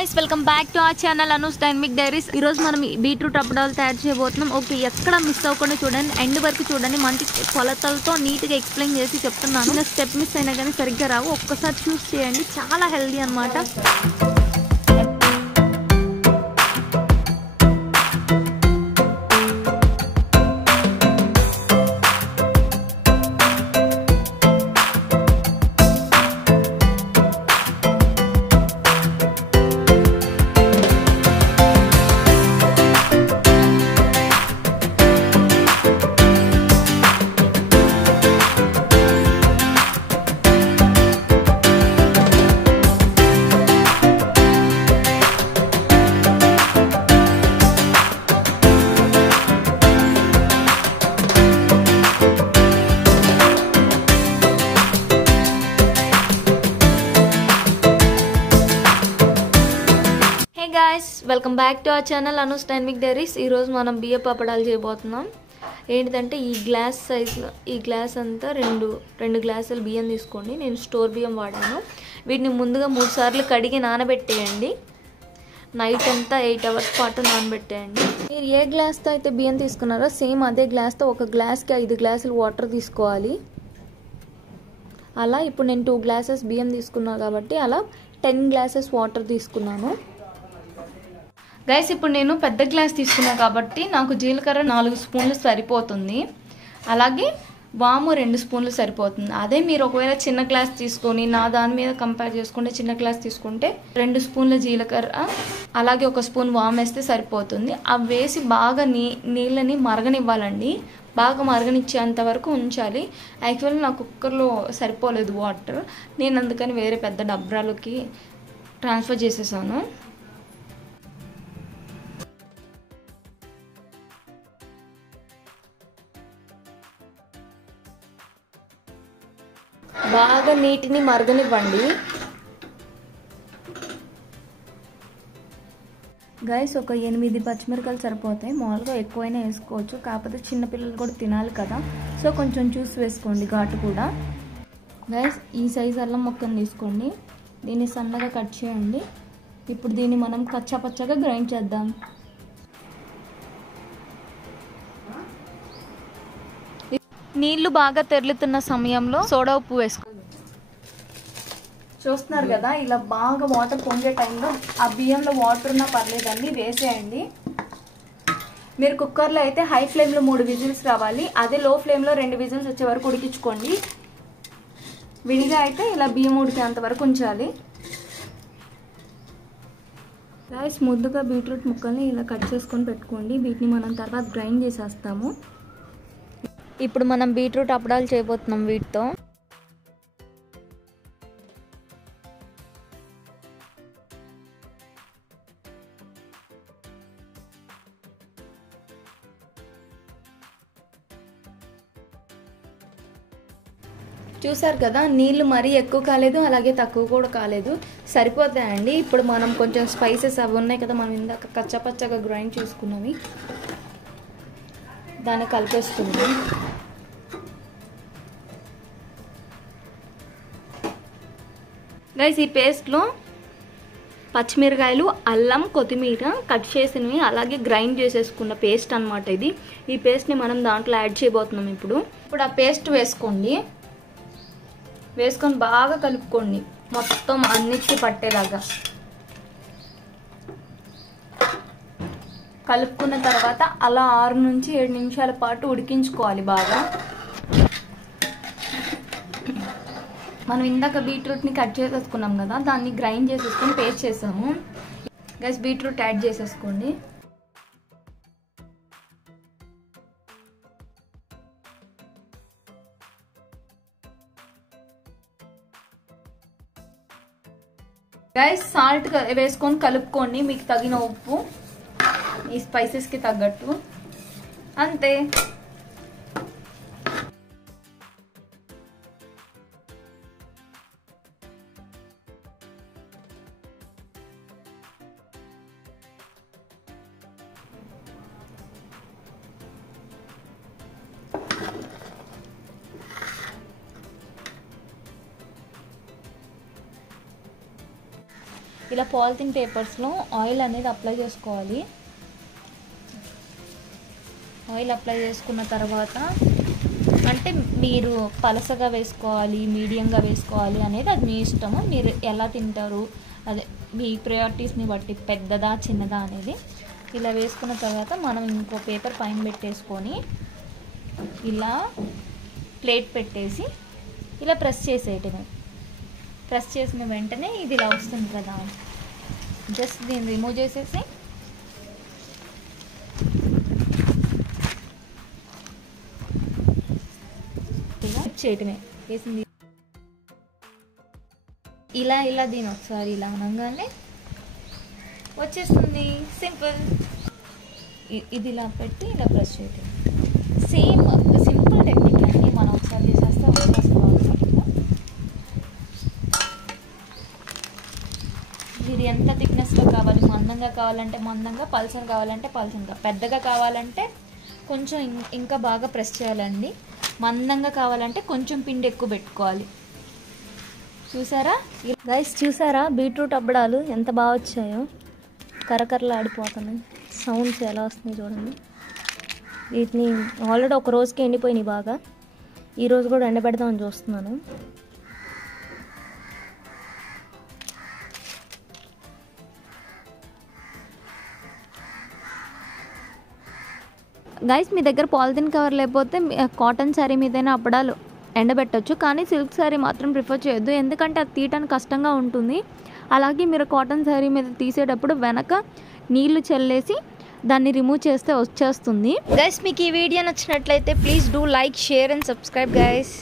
guys, welcome back to our channel Anu's Dynamic Diaries. ఈ రోజు మనం బీట్రూట్ అప్పడాలు తయారు చేయబోతున్నాం. ఓకే, ఎక్కడ మిస్ అవ్వకుండా చూడండి, ఎండ్ వరకు చూడండి. మంచి కొలతలతో నీట్ గా ఎక్స్ప్లెయిన్ చేసి చెప్తున్నాను. స్టెప్ మిస్ అయినా కానీ సరిగ్గా రావు, ఒక్కసారి చూస్ చేయండి. చాలా హెల్దీ అన్నమాట. Guys, welcome back to our channel Anu's Dynamic Diaries. ఈ రోజు మనం బియ్యపు అప్పడాలు చేయబోతున్నాం. ఏంటంటే ఈ గ్లాస్ సైజులో ఈ గ్లాస్ అంతా రెండు గ్లాసులు బియ్యం తీసుకోండి. నేను స్టోర్ బియ్యం వాడాను. వీటిని ముందుగా 3 సార్లు కడిగి నానబెట్టేయండి. నైట్ అంతా 8 అవర్స్ పాటు నానబెట్టేయండి. మీరు ఏ గ్లాస్తో అయితే బియ్యం తీసుకున్నారో సేమ్ అదే గ్లాస్తో ఒక గ్లాస్కి 5 గ్లాసులు వాటర్ తీసుకోవాలి. అలా ఇప్పుడు నేను 2 గ్లాసెస్ బియ్యం తీసుకున్నాను కాబట్టి అలా 10 గ్లాసెస్ వాటర్ తీసుకున్నాను. గైస్, ఇప్పుడు నేను పెద్ద గ్లాస్ తీసుకున్నా కాబట్టి నాకు జీలకర్ర 4 స్పూన్లు సరిపోతుంది. అలాగే వాము 2 స్పూన్లు సరిపోతుంది. అదే మీరు ఒకవేళ చిన్న గ్లాస్ తీసుకొని నా దాని మీద కంపేర్ చేసుకుంటే చిన్న గ్లాస్ తీసుకుంటే 2 స్పూన్ల జీలకర్ర అలాగే 1 స్పూన్ వాము వేస్తే సరిపోతుంది. అవి వేసి బాగా నీళ్ళని మరగనివ్వాలండి. బాగా మరగనిచ్చేంత వరకు ఉంచాలి. యాక్చువల్లీ నా కుక్కర్లో సరిపోలేదు వాటర్, నేను అందుకని వేరే పెద్ద డబ్రాలోకి ట్రాన్స్ఫర్ చేసేసాను. బాగా నీటిని మరగనివ్వండి. గైస్, ఒక 8 పచ్చిమిరకాయలు సరిపోతాయి. మామూలుగా ఎక్కువైనా వేసుకోవచ్చు, కాకపోతే చిన్నపిల్లలు కూడా తినాలి కదా, సో కొంచెం చూసి వేసుకోండి ఘాటు కూడా. గైస్, ఈ సైజు అల్లం ముక్కను తీసుకోండి. దీన్ని సన్నగా కట్ చేయండి. ఇప్పుడు దీన్ని మనం కచ్చాపచ్చగా గ్రైండ్ చేద్దాం. నీళ్లు బాగా తెరులుతున్న సమయంలో సోడా ఉప్పు వేసుకోండి. చూస్తున్నారు కదా, ఇలా బాగా వాటర్ పొంగే టైంలో ఆ బియ్యంలో వాటర్ ఉన్నా పర్లేదండి, వేసేయండి. మీరు కుక్కర్లో అయితే హై ఫ్లేమ్లో 3 విజిల్స్ రావాలి. అదే లో ఫ్లేమ్లో 2 విజిల్స్ వచ్చే వరకు ఉడికించుకోండి. విడిగా అయితే ఇలా బియ్యం ఉడికేంత వరకు ఉంచాలి. రైస్, ముందుగా బీట్రూట్ ముక్కల్ని ఇలా కట్ చేసుకొని పెట్టుకోండి. వీటిని మనం తర్వాత గ్రైండ్ చేసేస్తాము. ఇప్పుడు మనం బీట్రూట్ అప్పడాలు చేయబోతున్నాం వీటితో. చూసారు కదా, నీళ్లు మరీ ఎక్కువ కాలేదు, అలాగే తక్కువ కూడా కాలేదు, సరిపోతాయండి. ఇప్పుడు మనం కొంచెం స్పైసెస్ అవి ఉన్నాయి కదా, మనం ఇందాక కచ్చాపచ్చగా గ్రైండ్ చేసుకున్నవి, దాన్ని కలిపేసుకుందాం. గైస్, ఈ పేస్ట్లో పచ్చిమిరకాయలు, అల్లం, కొత్తిమీర కట్ చేసినవి అలాగే గ్రైండ్ చేసేసుకున్న పేస్ట్ అన్నమాట ఇది. ఈ పేస్ట్ని మనం దాంట్లో యాడ్ చేయబోతున్నాం. ఇప్పుడు ఆ పేస్ట్ వేసుకోండి. వేసుకొని బాగా కలుపుకోండి, మొత్తం అన్నిటికీ పట్టేలాగా. కలుపుకున్న తర్వాత అలా 6 నుంచి 7 నిమిషాల పాటు ఉడికించుకోవాలి బాగా. మనం ఇందాక బీట్రూట్ని కట్ చేసేసుకున్నాం కదా, దాన్ని గ్రైండ్ చేసేసుకొని పేస్ట్ చేసాము. గైస్, బీట్రూట్ యాడ్ చేసేసుకోండి. గైస్, సాల్ట్ వేసుకొని కలుపుకోండి, మీకు తగిన ఉప్పు, ఈ స్పైసెస్కి తగ్గట్టు, అంతే. ఇలా పాలిథిన్ పేపర్స్లో ఆయిల్ అనేది అప్లై చేసుకోవాలి. ఆయిల్ అప్లై చేసుకున్న తర్వాత అంటే మీరు పలసగా వేసుకోవాలి, మీడియంగా వేసుకోవాలి అనేది అది మీ ఇష్టము. మీరు ఎలా తింటారు, అదే మీ ప్రయారిటీస్ని బట్టి పెద్దదా చిన్నదా అనేది. ఇలా వేసుకున్న తర్వాత మనం ఇంకో పేపర్ పైన పెట్టేసుకొని ఇలా ప్లేట్ పెట్టేసి ఇలా ప్రెస్ చేసేయటమే. ప్రెస్ చేసిన వెంటనే ఇది ఇలా వస్తుంది కదా, జస్ట్ దీన్ని రిమూవ్ చేసేసి ఇలా చేయటమే. వేసింది ఇలా ఇలా దీని ఒకసారి ఇలా అనగానే వచ్చేస్తుంది. సింపుల్. ఇది ఇలా పెట్టి ఇలా ప్రెస్ చేయటం. సేమ్ సింపుల్ టెక్నిక్ అండి. మనం ఒకసారి చేసేస్తే వచ్చేస్తాం ఆటోమేటిక్గా. ఇది ఎంత థిక్నెస్లో కావాలి, మందంగా కావాలంటే మందంగా, పల్చగా కావాలంటే పల్చగా, పెద్దగా కావాలంటే కొంచెం ఇంకా బాగా ప్రెస్ చేయాలండి. మందంగా కావాలంటే కొంచెం పిండి ఎక్కువ పెట్టుకోవాలి. చూసారా గైస్, చూసారా బీట్రూట్ అబ్బడాలు ఎంత బాగా వచ్చాయో, కరకరలు ఆడిపోతున్నాయి. సౌండ్స్ ఎలా వస్తున్నాయి చూడండి. వీటిని ఆల్రెడీ ఒక రోజుకి ఎండిపోయినాయి బాగా. ఈరోజు కూడా ఎండబెడదామని చూస్తున్నాను. గైస్, మీ దగ్గర పాలిథిన్ కవర్ లేకపోతే కాటన్ శారీ మీదైనా అప్పడాలు ఎండబెట్టచ్చు. కానీ సిల్క్ శారీ మాత్రం ప్రిఫర్ చేయొద్దు, ఎందుకంటే అది తీయటానికి కష్టంగా ఉంటుంది. అలాగే మీరు కాటన్ శారీ మీద తీసేటప్పుడు వెనక నీళ్లు చల్లేసి దాన్ని రిమూవ్ చేస్తే వచ్చేస్తుంది. గైస్, మీకు ఈ వీడియో నచ్చినట్లయితే please do like, share and subscribe guys.